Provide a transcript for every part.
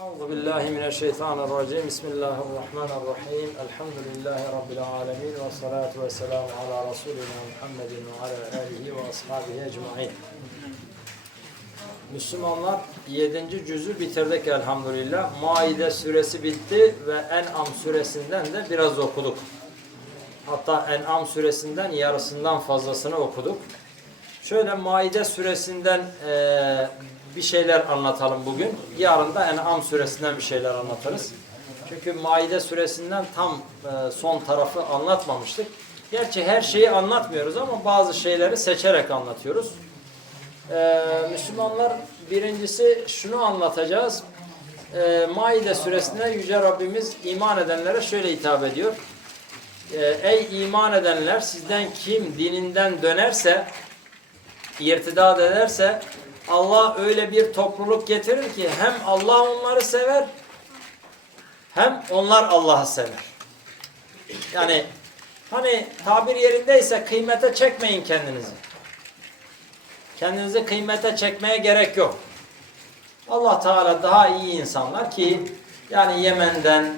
Euzu billahi mineşşeytanirracim. Bismillahirrahmanirrahim. Elhamdülillahi rabbil alamin ve salatu vesselamü ala resulina Muhammedin ve ala alihi ve ashabihi ecmaîn. Müslümanlar 7. cüzü bitirdik elhamdülillah. Maide suresi bitti ve En'am suresinden de biraz okuduk. Hatta En'am suresinden yarısından fazlasını okuduk. Şöyle Maide suresinden eee, bir şeyler anlatalım bugün. Yarın da En'am suresinden bir şeyler anlatırız. Çünkü Maide suresinden tam eee, son tarafı anlatmamıştık. Gerçi her şeyi anlatmıyoruz ama bazı şeyleri seçerek anlatıyoruz. Eee, Müslümanlar birincisi şunu anlatacağız. Eee Maide suresinde Yüce Rabbimiz iman edenlere şöyle hitap ediyor. Eee, Ey iman edenler sizden kim dininden dönerse irtidat ederse Allah öyle bir topluluk getirir ki hem Allah onları sever hem onlar Allah'ı sever. Yani hani tabir yerindeyse kıymete çekmeyin kendinizi. Kendinizi kıymete çekmeye gerek yok. Allah Teala daha iyi insanlar ki yani Yemen'den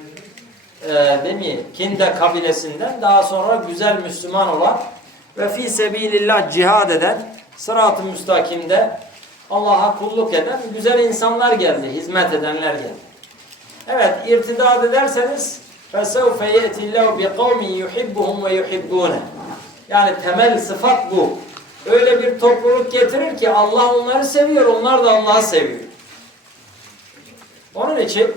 e, değil mi? Kinde kabilesinden daha sonra güzel Müslüman olan ve fi sebilillah cihad eden sırat-ı müstakimde Allah'a kulluk eden güzel insanlar geldi, hizmet edenler geldi. Evet, irtidat ederseniz فَسَوْفَ يَأْتِ اللّٰهُ بِقَوْمٍ يُحِبُّهُمْ وَيُحِبُّونَ Yani temel sıfat bu. Öyle bir topluluk getirir ki Allah onları seviyor, onlar da Allah'ı seviyor. Onun için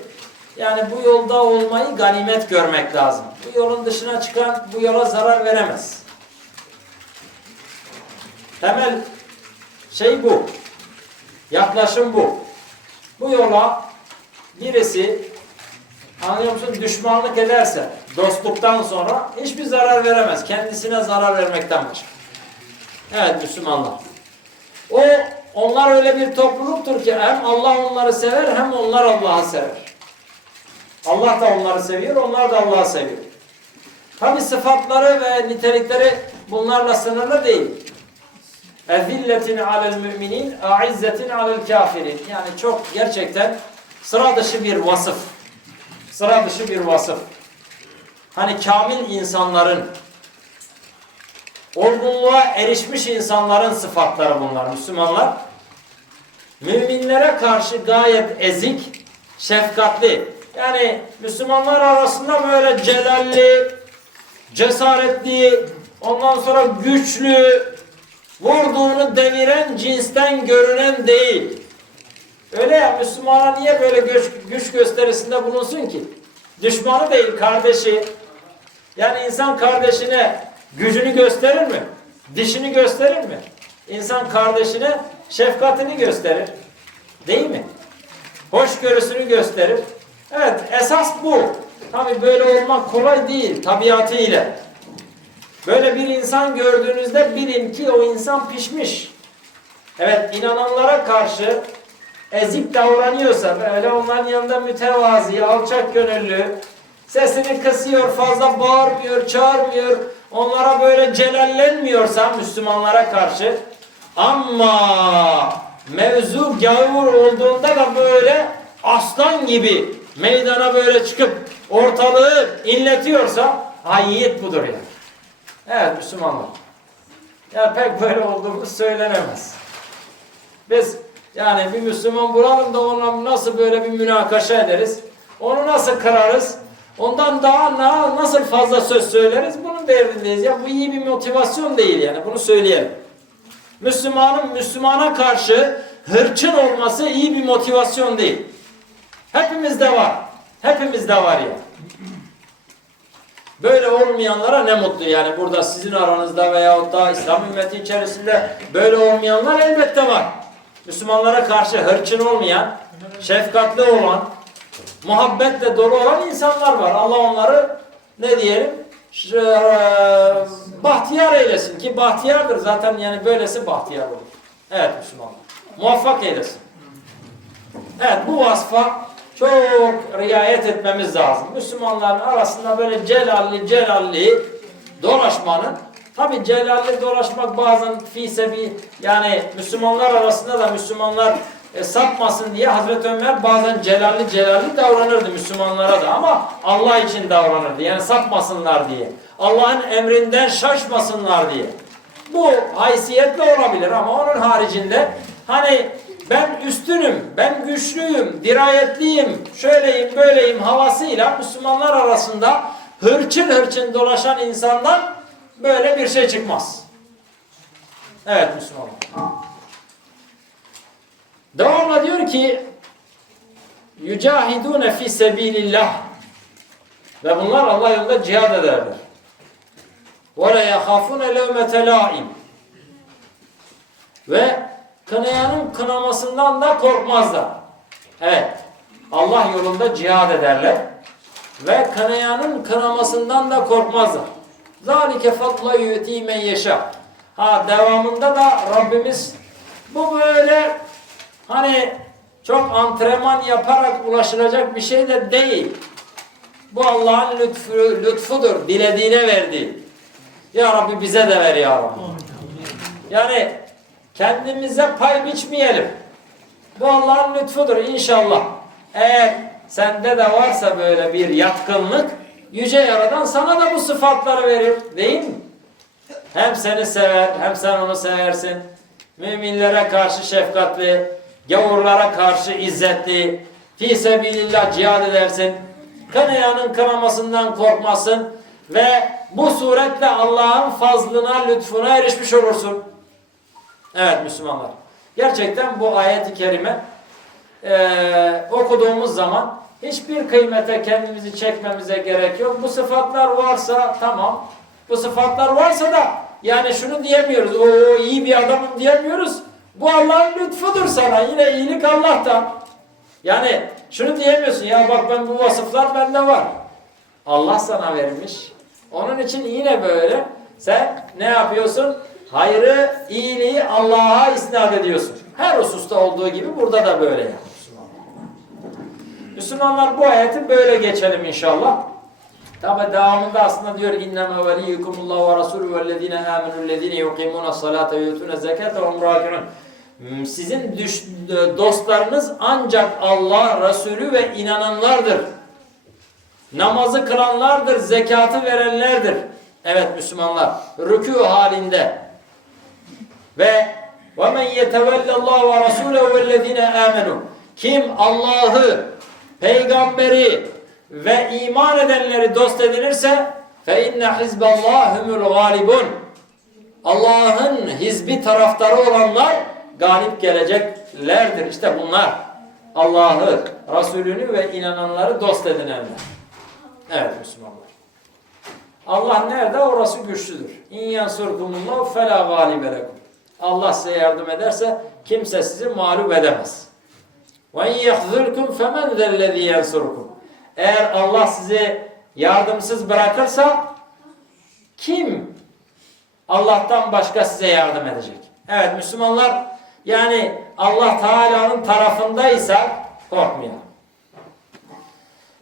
yani bu yolda olmayı ganimet görmek lazım. Bu yolun dışına çıkan bu yola zarar veremez. Temel şey bu. Yaklaşım bu. Bu yola birisi anlıyor musun düşmanlık ederse dostluktan sonra hiçbir zarar veremez. Kendisine zarar vermekten başka. Evet Müslümanlar. O onlar öyle bir topluluktur ki hem Allah onları sever hem onlar Allah'ı sever. Allah da onları seviyor, onlar da Allah'ı seviyor. Tabi sıfatları ve nitelikleri bunlarla sınırlı değil. Ezilletin alel müminin, aizzetin alel kafirin. Yani çok gerçekten sıra dışı bir vasıf. Sıra dışı bir vasıf. Hani kamil insanların, olgunluğa erişmiş insanların sıfatları bunlar Müslümanlar. Müminlere karşı gayet ezik, şefkatli. Yani Müslümanlar arasında böyle celalli, cesaretli, ondan sonra güçlü, vurduğunu deviren cinsten görünen değil. Öyle ya Müslümana niye böyle güç, güç gösterisinde bulunsun ki? Düşmanı değil kardeşi. Yani insan kardeşine gücünü gösterir mi? Dişini gösterir mi? İnsan kardeşine şefkatini gösterir. Değil mi? Hoşgörüsünü gösterir. Evet esas bu. Tabi böyle olmak kolay değil tabiatıyla. Böyle bir insan gördüğünüzde bilin ki o insan pişmiş. Evet inananlara karşı ezik davranıyorsa böyle onların yanında mütevazi, alçak gönüllü, sesini kısıyor, fazla bağırmıyor, çağırmıyor, onlara böyle celallenmiyorsa Müslümanlara karşı ama mevzu gavur olduğunda da böyle aslan gibi meydana böyle çıkıp ortalığı inletiyorsa ha yiğit budur yani. Evet Müslümanlar. Ya pek böyle olduğumuz söylenemez. Biz yani bir Müslüman bulalım da onunla nasıl böyle bir münakaşa ederiz? Onu nasıl kırarız? Ondan daha na- nasıl fazla söz söyleriz? Bunun derdindeyiz. Ya bu iyi bir motivasyon değil yani. Bunu söyleyelim. Müslümanın Müslümana karşı hırçın olması iyi bir motivasyon değil. Hepimizde var. Hepimizde var ya. Böyle olmayanlara ne mutlu yani burada sizin aranızda veyahut da İslam ümmeti içerisinde böyle olmayanlar elbette var. Müslümanlara karşı hırçın olmayan, şefkatli olan, muhabbetle dolu olan insanlar var. Allah onları ne diyelim? Eee, bahtiyar eylesin ki bahtiyardır zaten yani böylesi bahtiyar olur. Evet Müslümanlar. Muvaffak eylesin. Evet bu vasfa çok riayet etmemiz lazım. Müslümanların arasında böyle celalli celalli dolaşmanın tabi celalli dolaşmak bazen fi sebi yani Müslümanlar arasında da Müslümanlar e, sapmasın diye Hazreti Ömer bazen celalli celalli davranırdı Müslümanlara da ama Allah için davranırdı. Yani sapmasınlar diye. Allah'ın emrinden şaşmasınlar diye. Bu haysiyetle olabilir ama onun haricinde hani ben üstünüm, ben güçlüyüm, dirayetliyim, şöyleyim, böyleyim havasıyla Müslümanlar arasında hırçın hırçın dolaşan insandan böyle bir şey çıkmaz. Evet Müslümanlar. Devamla diyor ki Yücahidune fi sebilillah ve bunlar Allah yolunda cihad ederler. Ve la yahafune levmete laim ve kınayanın kınamasından da korkmazlar. Evet. Allah yolunda cihad ederler ve kınayanın kınamasından da korkmazlar. Zalike fadla yu'ti men yeşâ. Ha devamında da Rabbimiz bu böyle hani çok antrenman yaparak ulaşılacak bir şey de değil. Bu Allah'ın lütfu, lütfudur. Dilediğine verdi. Ya Rabbi bize de ver ya Rabbi. Yani kendimize pay biçmeyelim. Bu Allah'ın lütfudur inşallah. Eğer sende de varsa böyle bir yatkınlık, Yüce Yaradan sana da bu sıfatları verir. Değil mi? Hem seni sever, hem sen onu seversin. Müminlere karşı şefkatli, gavurlara karşı izzetli, fi sebilillah cihad edersin. Kınayanın kınamasından korkmasın ve bu suretle Allah'ın fazlına, lütfuna erişmiş olursun. Evet Müslümanlar. Gerçekten bu ayeti kerime eee, okuduğumuz zaman hiçbir kıymete kendimizi çekmemize gerek yok. Bu sıfatlar varsa tamam. Bu sıfatlar varsa da yani şunu diyemiyoruz. O iyi bir adamım diyemiyoruz. Bu Allah'ın lütfudur sana. Yine iyilik Allah'tan. Yani şunu diyemiyorsun. Ya bak ben bu vasıflar bende var. Allah sana vermiş. Onun için yine böyle sen ne yapıyorsun? Hayrı, iyiliği Allah'a isnat ediyorsun. Her hususta olduğu gibi burada da böyle yani. Müslümanlar bu ayeti böyle geçelim inşallah. Tabi devamında aslında diyor innema veliyukumullahu ve rasulü vellezine amenu lezine yukimuna salate ve yutune zekate ve. Hmm, Sizin düş, dostlarınız ancak Allah, Resulü ve inananlardır. Namazı kılanlardır, zekatı verenlerdir. Evet Müslümanlar, rükû halinde. Ve وَمَنْ يَتَوَلَّ اللّٰهُ وَرَسُولَهُ وَالَّذ۪ينَ آمَنُوا Kim Allah'ı, peygamberi ve iman edenleri dost edinirse فَاِنَّ حِزْبَ اللّٰهِ هُمُ الْغَالِبُونَ Allah'ın hizbi taraftarı olanlar galip geleceklerdir. İşte bunlar Allah'ı, Resulünü ve inananları dost edinenler. Evet Müslümanlar. Allah nerede? Orası güçlüdür. İn yansurkumullahu fela galibe lekum. Allah size yardım ederse kimse sizi mağlup edemez. Ve in yahzulkum femen zellezî yansurukum. Eğer Allah sizi yardımsız bırakırsa kim Allah'tan başka size yardım edecek? Evet Müslümanlar yani Allah Teala'nın tarafındaysa korkmayalım.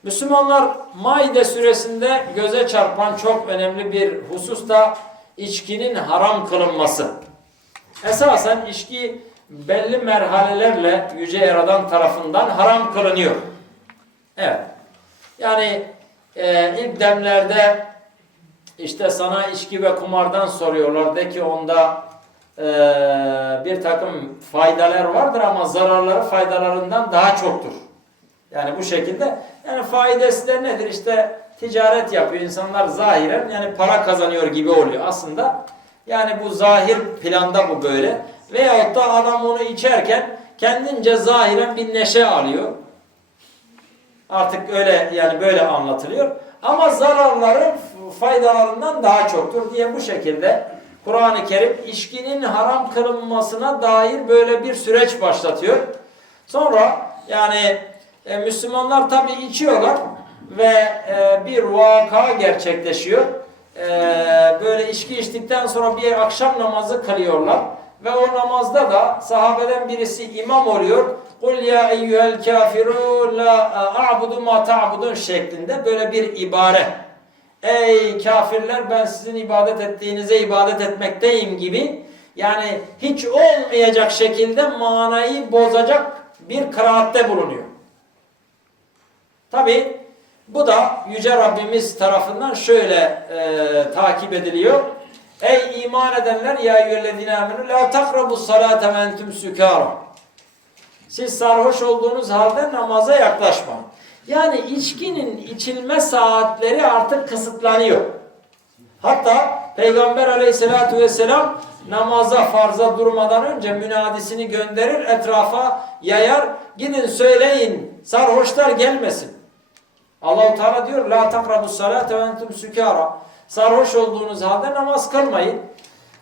Müslümanlar Maide suresinde göze çarpan çok önemli bir husus da içkinin haram kılınması. Esasen içki belli merhalelerle Yüce Yaradan tarafından haram kılınıyor. Evet. Yani e, ilk demlerde işte sana içki ve kumardan soruyorlar. De ki onda e, bir takım faydalar vardır ama zararları faydalarından daha çoktur. Yani bu şekilde yani faydası da nedir? İşte ticaret yapıyor insanlar zahiren yani para kazanıyor gibi oluyor aslında. Yani bu zahir planda bu böyle. Veyahut da adam onu içerken kendince zahiren bir neşe alıyor. Artık öyle yani böyle anlatılıyor. Ama zararları faydalarından daha çoktur diye bu şekilde Kur'an-ı Kerim içkinin haram kılınmasına dair böyle bir süreç başlatıyor. Sonra yani e, Müslümanlar tabi içiyorlar ve e, bir vaka gerçekleşiyor. E, böyle içki içtikten sonra bir akşam namazı kılıyorlar. Ve o namazda da sahabeden birisi imam oluyor. Kul ya eyyuhel kafirun la a'budu ma ta'budun şeklinde böyle bir ibare. Ey kafirler ben sizin ibadet ettiğinize ibadet etmekteyim gibi yani hiç olmayacak şekilde manayı bozacak bir kıraatte bulunuyor. Tabi bu da Yüce Rabbimiz tarafından şöyle e, takip ediliyor. Ey iman edenler ya eyyühellezine amenu la takrabu salate ve sükara. Siz sarhoş olduğunuz halde namaza yaklaşmayın. Yani içkinin içilme saatleri artık kısıtlanıyor. Hatta Peygamber aleyhissalatü vesselam namaza farza durmadan önce münadisini gönderir etrafa yayar gidin söyleyin sarhoşlar gelmesin. Allahu Teala diyor la takrabu salate ve entum sükara. Sarhoş olduğunuz halde namaz kılmayın.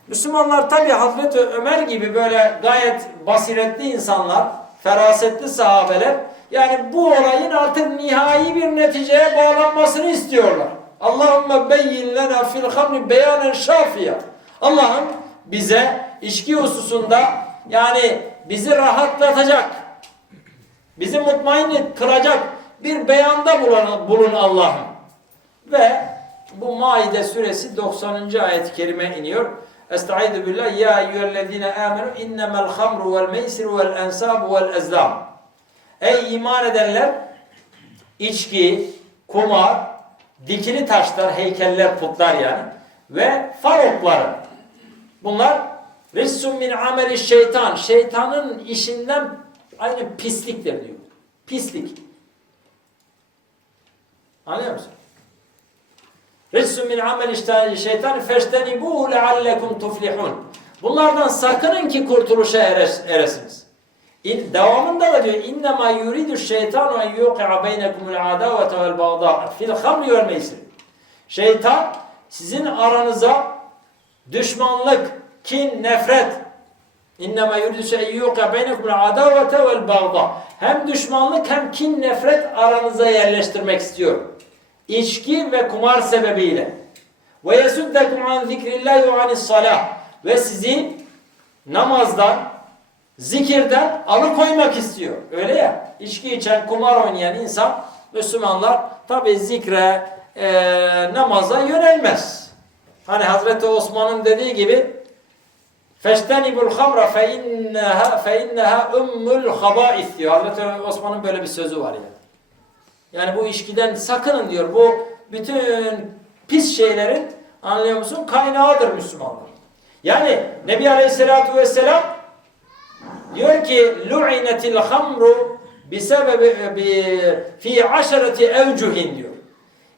Müslümanlar tabi Hazreti Ömer gibi böyle gayet basiretli insanlar, ferasetli sahabeler yani bu olayın artık nihai bir neticeye bağlanmasını istiyorlar. Allahümme beyyin lena fil hamri beyanen şafiya. Allah'ım bize içki hususunda yani bizi rahatlatacak, bizi mutmain kılacak bir beyanda bulun, bulun Allah'ım. Ve bu Maide suresi 90. ayet-i kerime iniyor. Estaizu billah ya eyyühellezine amenu innemel hamru vel meisiru vel ensabu vel ezlam. Ey iman edenler içki, kumar, dikili taşlar, heykeller, putlar yani ve fal okları. Bunlar rissum min ameli şeytan. Şeytanın işinden aynı pisliktir diyor. Pislik. Anlıyor musun? Rissum min ameli şeytan feştenibuhu leallekum tuflihun. Bunlardan sakının ki kurtuluşa eres, eresiniz. İn, devamında da diyor innema yuridu şeytanu en yuqi'a beynekumul adavete vel bağda fil hamri vel meysir. Şeytan sizin aranıza düşmanlık, kin, nefret innema yuridu en yuqi'a beynekumul adavete vel bağda. Hem düşmanlık hem kin, nefret aranıza yerleştirmek istiyor. İçki ve kumar sebebiyle. Ve yesuddekum an zikrillahi ve anis salah. Ve sizi namazdan, zikirden alıkoymak istiyor. Öyle ya. İçki içen, kumar oynayan insan, Müslümanlar tabi zikre, e, namaza yönelmez. Hani Hazreti Osman'ın dediği gibi Feştenibul hamra fe inneha fe inneha ummul habais diyor. Hazreti Osman'ın böyle bir sözü var ya. Yani. Yani bu içkiden sakının diyor. Bu bütün pis şeylerin anlıyor musun? Kaynağıdır Müslümanlar. Yani Nebi Aleyhisselatü Vesselam diyor ki lu'inetil hamru bisebebi fi aşereti evcuhin diyor.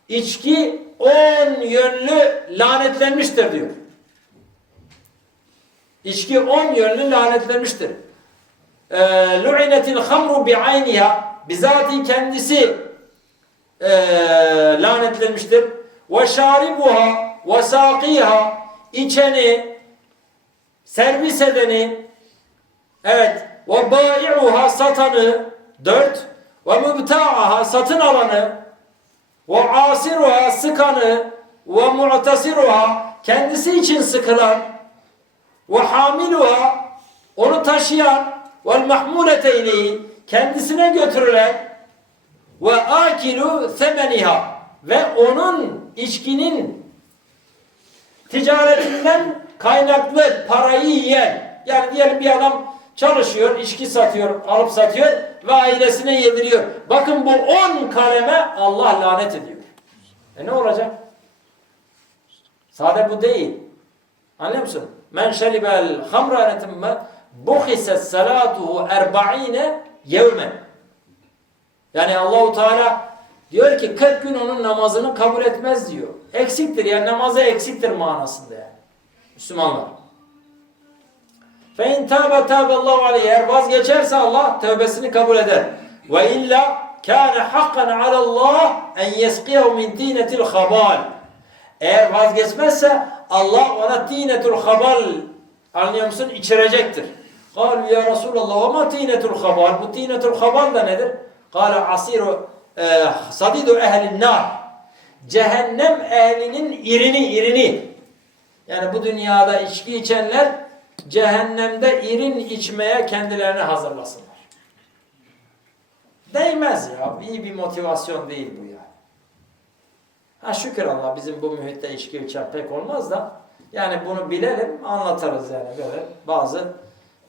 İçki on yönlü lanetlenmiştir diyor. İçki on yönlü lanetlenmiştir. Ee, lu'inetil hamru bi ayniha bizatihi kendisi e, lanetlenmiştir. Ve şaribuha ve saqiha içeni servis edeni evet ve bai'uha satanı dört ve mübta'aha satın alanı ve asiruha sıkanı ve mu'tasiruha kendisi için sıkılan ve hamiluha onu taşıyan ve mahmulete kendisine götürülen ve akilu semeniha ve onun içkinin ticaretinden kaynaklı parayı yiyen yani diyelim bir adam çalışıyor, içki satıyor, alıp satıyor ve ailesine yediriyor. Bakın bu on kaleme Allah lanet ediyor. E ne olacak? Sade bu değil. Anlıyor musun? Men şeribel hamra netimme buhiset salatuhu erba'ine yevmen. Yani Allahu Teala diyor ki 40 gün onun namazını kabul etmez diyor. Eksiktir yani namazı eksiktir manasında yani. Müslümanlar. Fe in tâbe tâbellâhu aleyhi. Eğer vazgeçerse Allah tövbesini kabul eder. Ve illa kâne hakkan alallah en yesqiyahu min tînetil habal. Eğer vazgeçmezse Allah ona tînetul habal anlıyor musun? İçirecektir. Kâlu ya Resulallah ve ma tînetul habal. Bu tînetul habal da nedir? Kâle asiru e, sadidu ehlin nar. Cehennem ehlinin irini irini. Yani bu dünyada içki içenler cehennemde irin içmeye kendilerini hazırlasınlar. Değmez ya. İyi bir motivasyon değil bu yani. Ha şükür Allah bizim bu mühitte içki içen pek olmaz da yani bunu bilelim anlatarız yani böyle bazı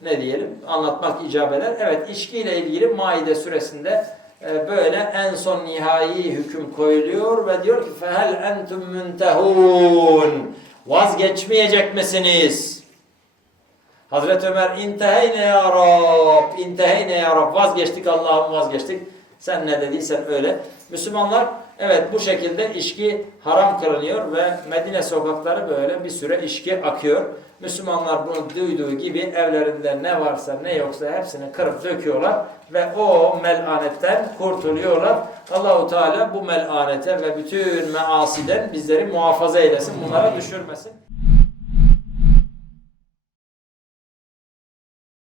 ne diyelim anlatmak icap eder. Evet içkiyle ilgili Maide suresinde e, böyle en son nihai hüküm koyuluyor ve diyor ki fehel entum muntehun vazgeçmeyecek misiniz? Hazreti Ömer inteheyne ya Rab, inteheyne ya Rab vazgeçtik Allah'ım vazgeçtik. Sen ne dediysen öyle. Müslümanlar evet bu şekilde içki haram kılınıyor ve Medine sokakları böyle bir süre içki akıyor. Müslümanlar bunu duyduğu gibi evlerinde ne varsa ne yoksa hepsini kırıp döküyorlar ve o melanetten kurtuluyorlar. Allahu Teala bu melanete ve bütün measiden bizleri muhafaza eylesin, bunlara düşürmesin.